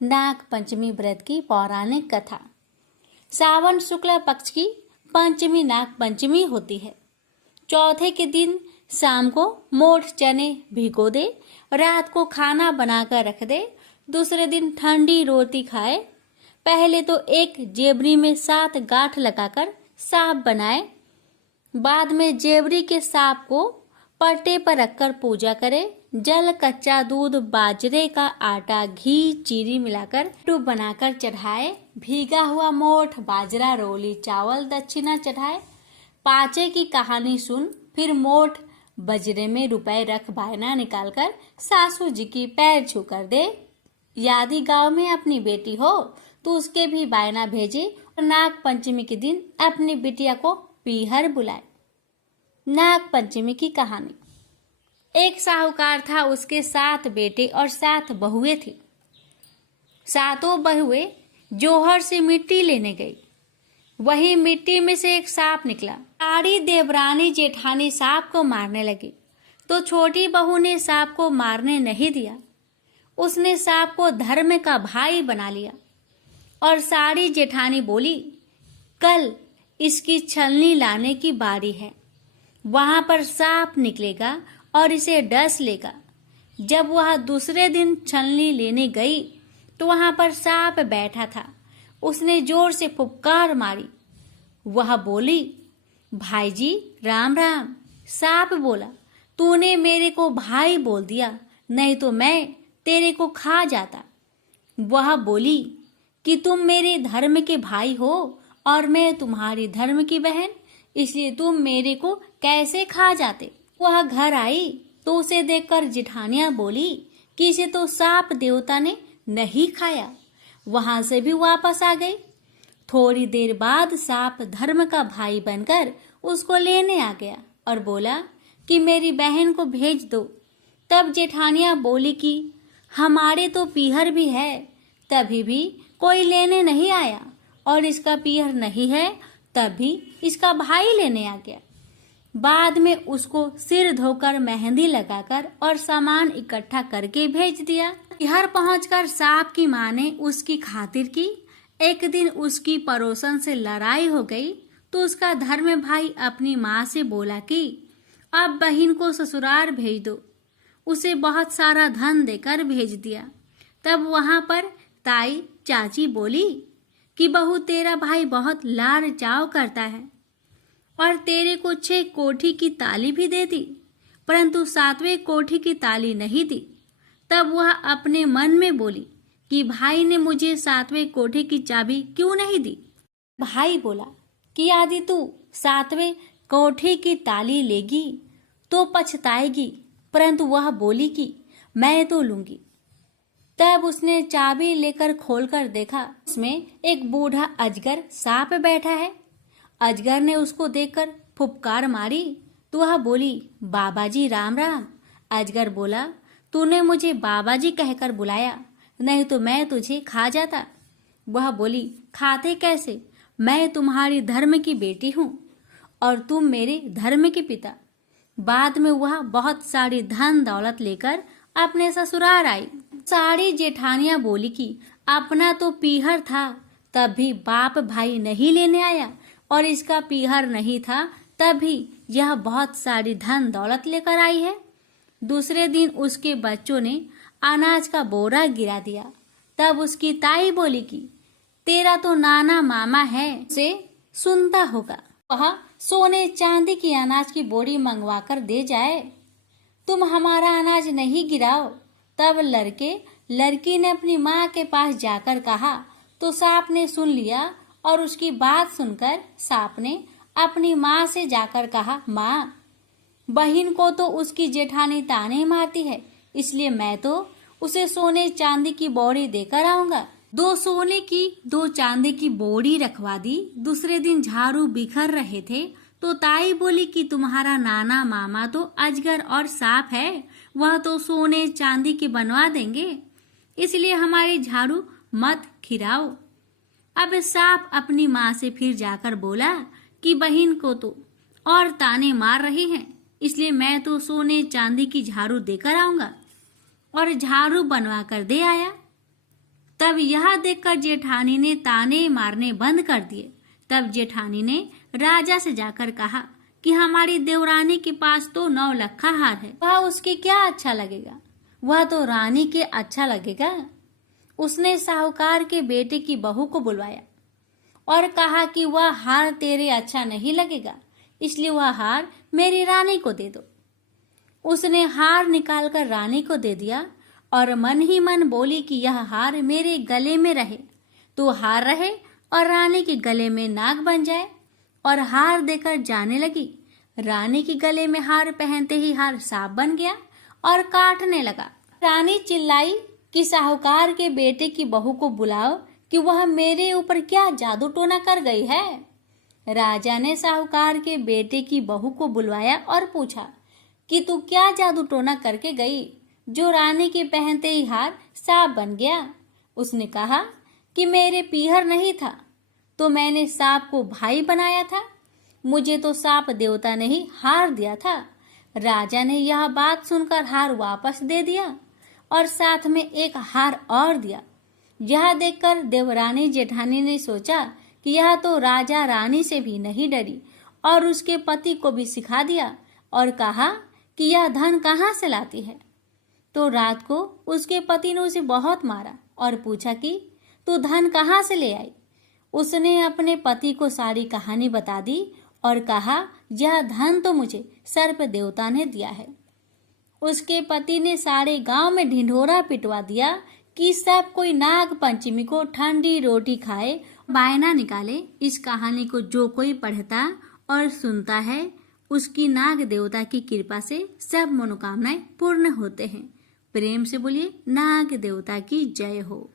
नाग पंचमी व्रत की पौराणिक कथा। सावन शुक्ल पक्ष की पंचमी नाग पंचमी होती है। चौथे के दिन शाम को मोठ चने भिगो दे, रात को खाना बनाकर रख दे, दूसरे दिन ठंडी रोटी खाए। पहले तो एक जेबरी में 7 गांठ लगाकर सांप बनाए, बाद में जेबरी के सांप को पट्टे पर रखकर पूजा करे। जल, कच्चा दूध, बाजरे का आटा, घी, चीनी मिलाकर लड्डू बनाकर चढ़ाए। भीगा हुआ मोठ, बाजरा, रोली, चावल दक्षिणा चढ़ाए। पाचे की कहानी सुन, फिर मोठ बजरे में रुपए रख बायना निकालकर सासू जी की पैर छू कर दे। यदि गांव में अपनी बेटी हो तो उसके भी बायना भेजे और नाग पंचमी के दिन अपनी बिटिया को पीहर बुलाए। नाग पंचमी की कहानी। एक साहूकार था, उसके 7 बेटे और 7 बहुएं थी। 7 बहुएं जोहर से मिट्टी लेने गई। वही मिट्टी में से एक सांप निकला। सारी देवरानी जेठानी सांप को मारने लगी, तो छोटी बहू ने सांप को मारने नहीं दिया। उसने सांप को धर्म का भाई बना लिया और सारी जेठानी बोली, कल इसकी छलनी लाने की बारी है। वहां पर सांप निकलेगा और इसे डस लेगा। जब वह दूसरे दिन छलनी लेने गई तो वहां पर सांप बैठा था। उसने जोर से फुफकार मारी। वह बोली, भाई जी राम राम। सांप बोला, तूने मेरे को भाई बोल दिया, नहीं तो मैं तेरे को खा जाता। वह बोली कि तुम मेरे धर्म के भाई हो और मैं तुम्हारी धर्म की बहन, इसलिए तुम मेरे को कैसे खा जाते। वह घर आई तो उसे देखकर जेठानियां बोली कि इसे तो सांप देवता ने नहीं खाया। वहां से भी वापस आ गई। थोड़ी देर बाद सांप धर्म का भाई बनकर उसको लेने आ गया और बोला कि मेरी बहन को भेज दो। तब जेठानियां बोली कि हमारे तो पीहर भी है, तभी भी कोई लेने नहीं आया, और इसका पीहर नहीं है तब भी इसका भाई लेने आ गया। बाद में उसको सिर धोकर, मेहंदी लगाकर और सामान इकट्ठा करके भेज दिया। पीहर पहुंचकर सांप की मां ने उसकी खातिर की। एक दिन उसकी पड़ोसन से लड़ाई हो गई तो उसका धर्म भाई अपनी मां से बोला कि अब बहन को ससुराल भेज दो। उसे बहुत सारा धन देकर भेज दिया। तब वहां पर ताई चाची बोली कि बहू, तेरा भाई बहुत लाड़ चाव करता है और तेरे को 6 कोठी की ताली भी दे दी, परंतु 7वें कोठी की ताली नहीं दी। तब वह अपने मन में बोली कि भाई ने मुझे 7वें कोठी की चाबी क्यों नहीं दी। भाई बोला कि यदि तू 7वें कोठी की ताली लेगी तो पछताएगी, परंतु वह बोली कि मैं तो लूंगी। तब उसने चाबी लेकर खोलकर देखा, इसमें एक बूढ़ा अजगर सांप बैठा है। अजगर ने उसको देखकर फुफकार मारी तो वह बोली, बाबा जी राम राम। अजगर बोला, तूने मुझे बाबा जी कहकर बुलाया, नहीं तो मैं तुझे खा जाता। वह बोली, खाते कैसे, मैं तुम्हारी धर्म की बेटी हूँ और तुम मेरे धर्म के पिता। बाद में वह बहुत सारी धन दौलत लेकर अपने ससुराल आई। सारी जेठानियां बोली कि अपना तो पीहर था, तब भी बाप भाई नहीं लेने आया, और इसका पीहर नहीं था तब भी यह बहुत सारी धन दौलत लेकर आई है। दूसरे दिन उसके बच्चों ने अनाज का बोरा गिरा दिया। तब उसकी ताई बोली कि तेरा तो नाना मामा है, से सुनता होगा, वह सोने चांदी की अनाज की बोरी मंगवा कर दे जाए। तुम हमारा अनाज नहीं गिराओ। तब लड़की ने अपनी माँ के पास जाकर कहा तो सांप ने सुन लिया, और उसकी बात सुनकर सांप ने अपनी माँ से जाकर कहा, माँ, बहन को तो उसकी जेठानी ताने मारती है, इसलिए मैं तो उसे सोने चांदी की बोरी देकर आऊंगा। 2 सोने की 2 चांदी की बोरी रखवा दी। दूसरे दिन झाड़ू बिखर रहे थे तो ताई बोली कि तुम्हारा नाना मामा तो अजगर और सांप है, वह तो सोने चांदी की बनवा देंगे, इसलिए हमारी झाड़ू मत खिराओ। अब सांप अपनी माँ से फिर जाकर बोला कि बहन को तो और ताने मार रही हैं, इसलिए मैं तो सोने चांदी की झाड़ू देकर आऊंगा, और झाड़ू बनवा कर दे आया। तब तब यह देखकर जेठानी ने ताने मारने बंद कर दिए। तब जेठानी ने राजा से जाकर कहा कि हमारी देवरानी के पास तो 9 लखा हार है, वह उसके क्या अच्छा लगेगा, वह तो रानी के अच्छा लगेगा। उसने साहूकार के बेटे की बहू को बुलवाया और कहा कि वह हार तेरे अच्छा नहीं लगेगा, इसलिए वह हार मेरी रानी को दे दो। उसने हार निकालकर रानी को दे दिया और मन ही मन बोली कि यह हार मेरे गले में रहे तो हार रहे और रानी के गले में नाग बन जाए, और हार देकर जाने लगी। रानी के गले में हार पहनते ही हार सांप बन गया और काटने लगा। रानी चिल्लाई कि साहूकार के बेटे की बहू को बुलाओ कि वह मेरे ऊपर क्या जादू टोना कर गई है। राजा ने साहूकार के बेटे की बहू को बुलवाया और पूछा कि तू क्या जादू टोना करके गई जो रानी के पहनते ही हार सांप बन गया। उसने कहा कि मेरे पीहर नहीं था तो मैंने सांप को भाई बनाया था, मुझे तो सांप देवता ने ही हार दिया था। राजा ने यह बात सुनकर हार वापस दे दिया और साथ में एक हार और दिया। यह देखकर देवरानी जेठानी ने सोचा कि यह तो राजा रानी से भी नहीं डरी और उसके पति को भी सिखा दिया और कहा कि यह धन कहाँ से लाती है। तो रात को उसके पति ने उसे बहुत मारा और पूछा कि तू धन कहाँ से ले आई। उसने अपने पति को सारी कहानी बता दी और कहा यह धन तो मुझे सर्प देवता ने दिया है। उसके पति ने सारे गांव में ढिंढोरा पिटवा दिया कि सब कोई नाग पंचमी को ठंडी रोटी खाए, बायना निकाले। इस कहानी को जो कोई पढ़ता और सुनता है उसकी नाग देवता की कृपा से सब मनोकामनाएं पूर्ण होते हैं। प्रेम से बोलिए नाग देवता की जय हो।